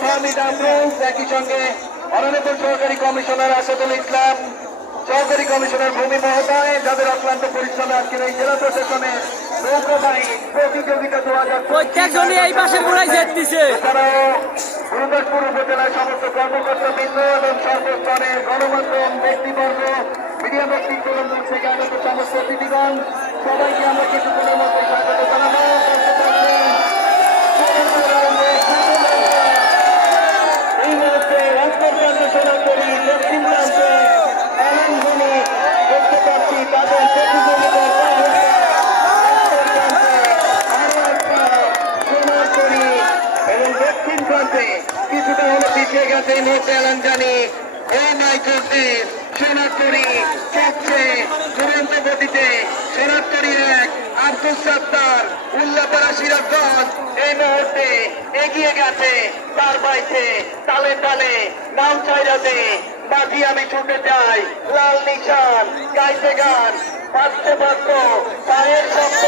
ফাহমিদ আমরুজ, একই সঙ্গে অনারেবল সহকারী কমিশনার আসাদুল ইসলাম, সহকারী কমিশনার ভূমি মহোদয়, যাদের অক্লান্ত পরিশ্রমে আজকের এই জেলা প্রশাসনের নৌকাবাহী প্রতিযোগিতা 2025 এছাড়াও গুরুদাসপুর উপজেলার সমস্ত কর্মকর্তাবৃন্দ এবং সর্বস্তরের গণমাধ্যম ব্যক্তিবর্গ, মিডিয়া ব্যক্তিত্ব থেকে আগত সমস্ত অতিথিগণ, সবাইকে আমরা কিছুক্ষণের মধ্যে স্বাগত জানাবো। এই মুহূর্তে রাজপথ শোনা করি দক্ষিণ প্রান্তে আনন্দনে দেখতে পাচ্ছি তাদের প্রতিযোগিতার এবং দক্ষিণ প্রান্তে কিছুটা হলো পিছিয়ে গেছে এই মুহূর্তে এলান জানি এই মাইক্রোতে সোনারতরী চলছে দুরন্ত গতিতে। সোনারতরী 1 আব্দুল সত্তার উল্লাপাড়া সিরাজগঞ্জ এই মুহূর্তে এগিয়ে গেছে, তার বাইছে তালে তালে নাম চাইরাতে বাজি আমি ছুটে যাই, লাল নিশান গাইতে গান বাজতে বাজত পায়ের শব্দ।